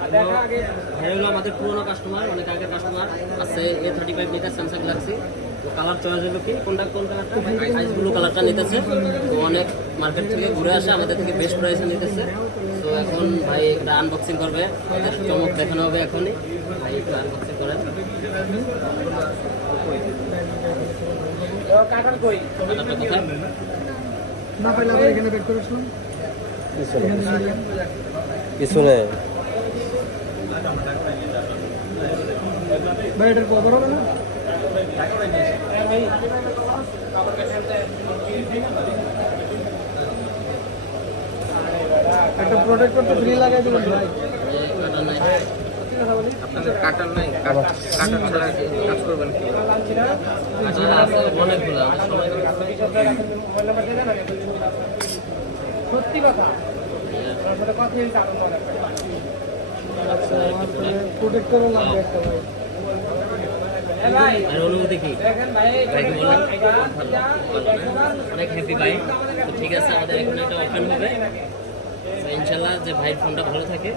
ভাই হলো আমাদের পুরোনো কাস্টমার, অনেক আগের কাস্টমার আছে। A35 নিতে স্যামসাং গ্যালাক্সি, তো কালার চয়েস হলো কি কোন কালারটা, আইস ব্লু কালারটা নিতেছে। তো অনেক মার্কেট থেকে ঘুরে আসে, আমাদের থেকে বেস্ট প্রাইসে নিতেছে। তো এখন ভাই এটা আনবক্সিং করবে, আমাদের চমক দেখানো হবে এখনই। ভাই একটু আনবক্সিং করেন। কাটার কোথায় না পাইলে আমরা এখানে বের করেছিলাম পিছনে ভাই এটার কভার হবে না একটা প্রোটেক্টর তো ফ্রি লাগাই দিবেন ভাই আপনাদের কাটার নাই, কাটার ছাড়া কাজ করবেন কি? অনেকগুলো সত্যি কথা প্রোটেক্টরও লাগবে একটা ভাই আর অনুভূতি কি ভাই কি বললেন? অনেক হ্যাপি ভাই। তো ঠিক আছে, আমাদের এখন একটা ওপেন হবে ইনশাল্লাহ, যে ভাইয়ের ফোনটা ভালো থাকে।